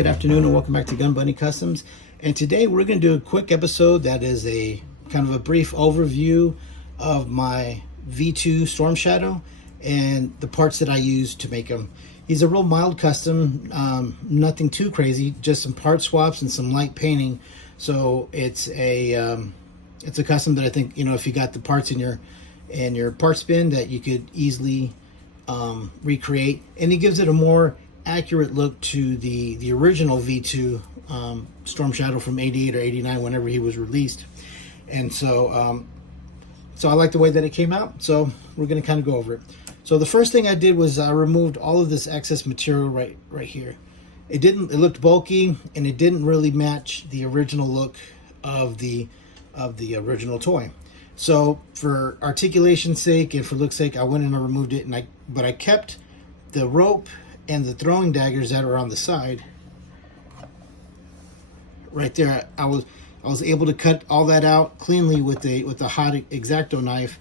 good afternoon, and welcome back to Gun Bunny Customs. And today we're going to do a quick episode that is a kind of a brief overview of my V2 Storm Shadow and the parts that I use to make him. He's a real mild custom, nothing too crazy, just some part swaps and some light painting. So it's a custom that I think, you know, if you got the parts in your parts bin, that you could easily recreate, and it gives it a more accurate look to the original V2 Storm Shadow from 88 or 89 whenever he was released. And so so I like the way that it came out, so we're going to kind of go over it. So the first thing I did was I removed all of this excess material right here. It looked bulky, and it didn't really match the original look of the original toy. So for articulation's sake and for look's sake, I went and I removed it, but I kept the rope and the throwing daggers that are on the side right there. I was able to cut all that out cleanly with a hot X-Acto knife,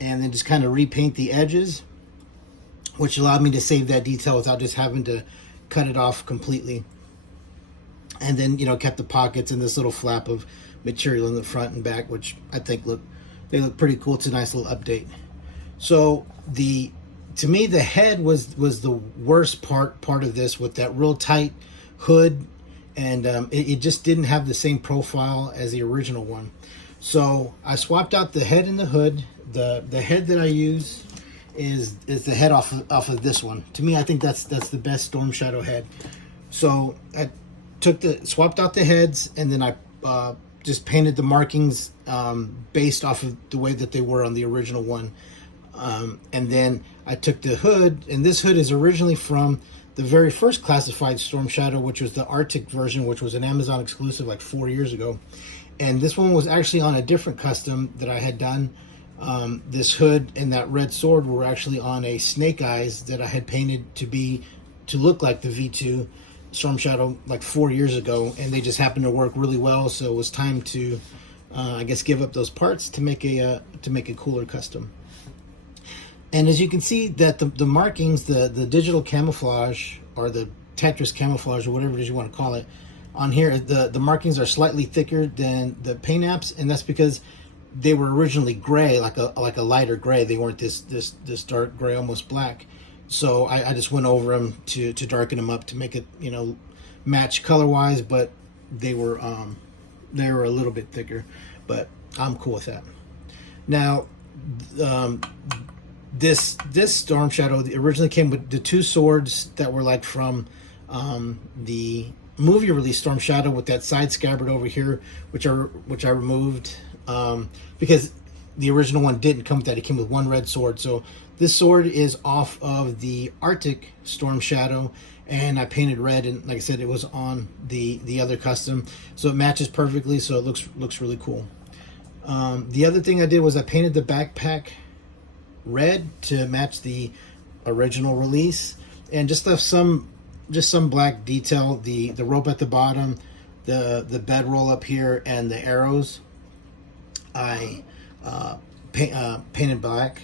and then just kind of repaint the edges, which allowed me to save that detail without just having to cut it off completely. And then, you know, kept the pockets and this little flap of material in the front and back, which I think look pretty cool. It's a nice little update. So to me, the head was the worst part of this, with that real tight hood, and it just didn't have the same profile as the original one. So I swapped out the head and the hood. The head that I use is the head off of this one. To me, I think that's the best Storm Shadow head. So I swapped out the heads, and then I just painted the markings based off of the way that they were on the original one. And then I took the hood, and this hood is originally from the very first classified Storm Shadow, which was the Arctic version, which was an Amazon exclusive like 4 years ago. And this one was actually on a different custom that I had done. This hood and that red sword were actually on a Snake Eyes that I had painted to look like the V2 Storm Shadow like 4 years ago, and they just happened to work really well. So it was time to, I guess, give up those parts to make a cooler custom. And as you can see, that the markings, the digital camouflage, or the Tetris camouflage, or whatever it is you want to call it, on here, the markings are slightly thicker than the paint apps, and that's because they were originally gray, like a lighter gray. They weren't this dark gray, almost black. So I just went over them to darken them up to make it, you know, match color wise, but they were a little bit thicker, but I'm cool with that. Now, this Storm Shadow originally came with the two swords that were like from the movie release Storm Shadow, with that side scabbard over here, which I removed because the original one didn't come with that. It came with one red sword. So this sword is off of the Arctic Storm Shadow, and I painted red, and like I said, it was on the other custom, so it matches perfectly. So it looks really cool. The other thing I did was I painted the backpack red to match the original release, and just left some black detail, the rope at the bottom, the bedroll up here, and the arrows I painted black.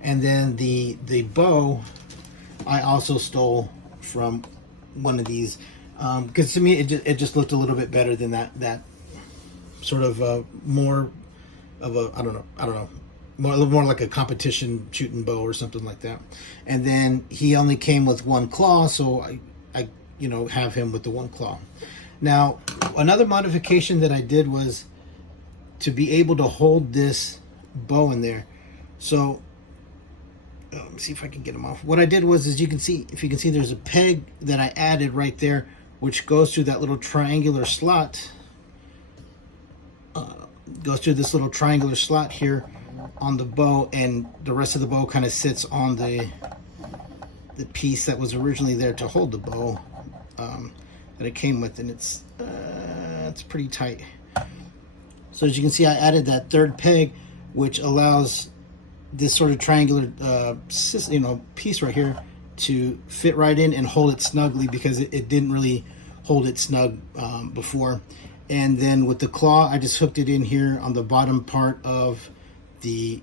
And then the bow I also stole from one of these, because to me it just looked a little bit better than that sort of more of a I don't know, a little more like a competition shooting bow or something like that. And then he only came with one claw, so I you know, have him with the one claw. Now, another modification that I did was to be able to hold this bow in there. So let me see if I can get him off. What I did was, as you can see, if you can see, there's a peg that I added right there, which goes through that little triangular slot. Goes through this little triangular slot here on the bow, and the rest of the bow kind of sits on the piece that was originally there to hold the bow that it came with, and it's pretty tight. So as you can see, I added that third peg, which allows this sort of triangular piece right here to fit right in and hold it snugly, because it didn't really hold it snug before. And then with the claw, I just hooked it in here on the bottom part of the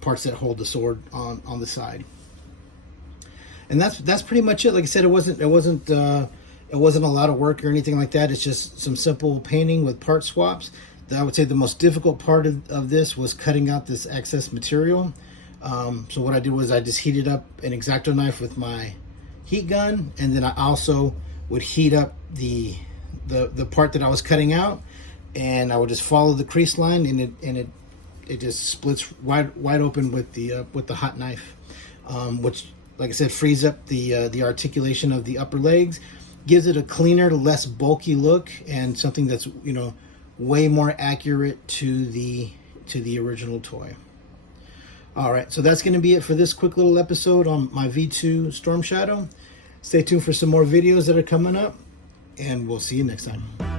parts that hold the sword on the side. And that's pretty much it. Like I said, it wasn't It wasn't a lot of work or anything like that. It's just some simple painting with part swaps. I would say the most difficult part of this was cutting out this excess material. So what I did was I just heated up an X-Acto knife with my heat gun, and then I also would heat up the part that I was cutting out, and I would just follow the crease line, and it just splits wide open with the hot knife, which, like I said, frees up the articulation of the upper legs, gives it a cleaner, less bulky look, and something that's, you know, way more accurate to the original toy. All right, so that's going to be it for this quick little episode on my V2 Storm Shadow. Stay tuned for some more videos that are coming up, and we'll see you next time.